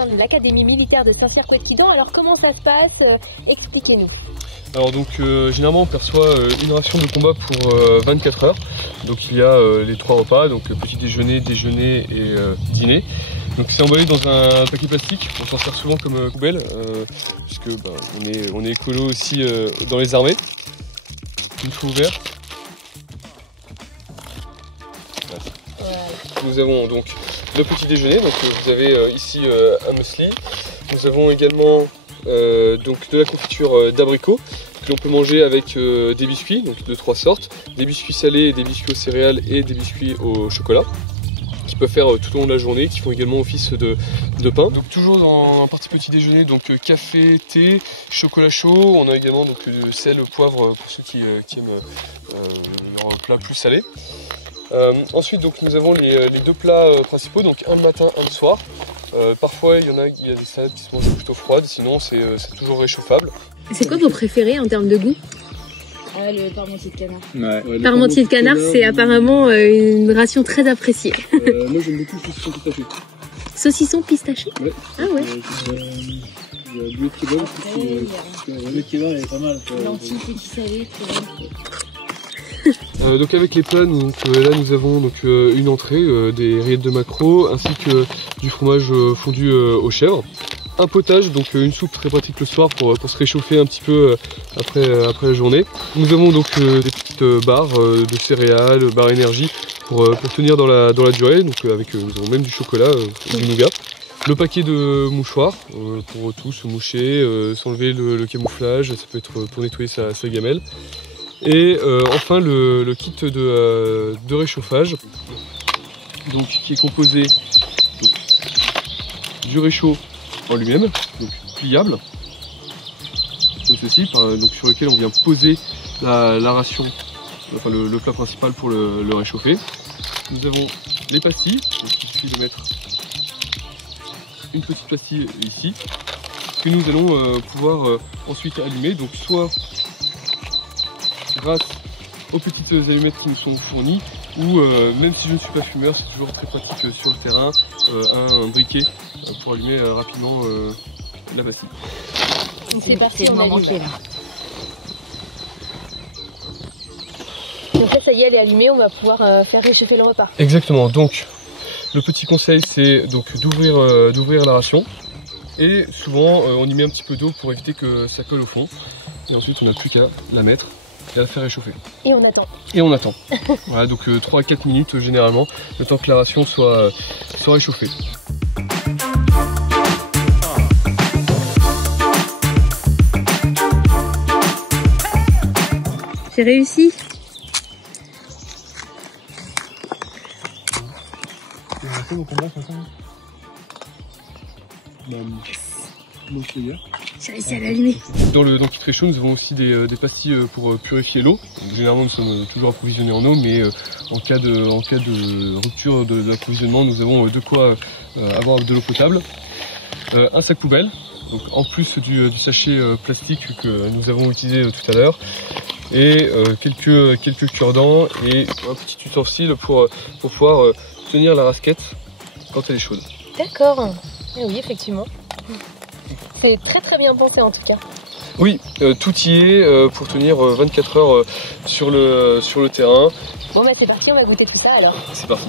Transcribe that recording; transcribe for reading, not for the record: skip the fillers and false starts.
sein de l'académie militaire de Saint-Cyr-Couët-Quidan. Alors comment ça se passe? Expliquez-nous. Alors donc généralement on perçoit une ration de combat pour 24 heures. Donc il y a les 3 repas, donc petit déjeuner, déjeuner et dîner. Donc c'est emballé dans un paquet plastique, on s'en sert souvent comme poubelle, puisque on est écolo aussi dans les armées. Une fois ouvert. Voilà. Nous avons donc le petit déjeuner, donc vous avez ici un muesli. Nous avons également donc de la confiture d'abricot que l'on peut manger avec des biscuits, donc de 3 sortes, des biscuits salés, des biscuits aux céréales et des biscuits au chocolat, qui peuvent faire tout au long de la journée, qui font également office de pain. Donc toujours dans un partie petit déjeuner, donc café, thé, chocolat chaud. On a également donc sel, poivre pour ceux qui aiment leur plat plus salé. Ensuite donc nous avons les 2 plats principaux, donc un le matin, un le soir. Parfois il y a des salades qui se mangent plutôt froides, sinon c'est toujours réchauffable. C'est quoi vos préférés en termes de goût? Le parmentier de canard. Ouais, parmentier de canard, c'est apparemment une ration très appréciée. Moi j'aime beaucoup le saucisson pistaché. Saucisson pistaché? Ouais. Ah ouais. Il y a du kebab. Le kebab est pas mal. Lentilles, petits salés, donc avec les plats, là nous avons donc, une entrée, des rillettes de maquereau ainsi que du fromage fondu aux chèvres. Un potage, donc une soupe très pratique le soir pour se réchauffer un petit peu après la journée. Nous avons donc des petites barres de céréales, barres énergie pour tenir dans la durée. Donc nous avons même du chocolat, du nougat. Le paquet de mouchoirs pour tous se moucher, s'enlever le camouflage, ça peut être pour nettoyer sa gamelle. Et enfin le kit de réchauffage, donc, qui est composé donc, du réchaud en lui-même, donc pliable, comme ceci, donc, sur lequel on vient poser la ration, enfin le plat principal pour le réchauffer. Nous avons les pastilles, donc il suffit de mettre une petite pastille ici, que nous allons pouvoir ensuite allumer, donc soit grâce aux petites allumettes qui nous sont fournies, ou même si je ne suis pas fumeur, c'est toujours très pratique sur le terrain, un briquet pour allumer rapidement la pastille. C'est parti, le moment qui est là. Donc là ça y est, elle est allumée, on va pouvoir faire réchauffer le repas. Exactement, donc le petit conseil c'est donc d'ouvrir la ration, et souvent on y met un petit peu d'eau pour éviter que ça colle au fond, et ensuite on n'a plus qu'à la mettre et à la faire réchauffer. Et on attend. Et on attend. Voilà, donc 3 à 4 minutes généralement, le temps que la ration soit réchauffée. J'ai réussi. J'ai réussi à l'allumer. Dans le kit réchaud, nous avons aussi des pastilles pour purifier l'eau. Généralement, nous sommes toujours approvisionnés en eau, mais en cas de rupture de l'approvisionnement, nous avons de quoi avoir de l'eau potable. Un sac poubelle, donc en plus du sachet plastique que nous avons utilisé tout à l'heure, et quelques cure-dents et un petit ustensile pour pouvoir tenir la rasquette quand elle est chaude. D'accord. Oui, effectivement. C'est très très bien pensé en tout cas. Oui, tout y est pour tenir 24 heures sur le terrain. Bon bah c'est parti, on va goûter tout ça alors. C'est parti.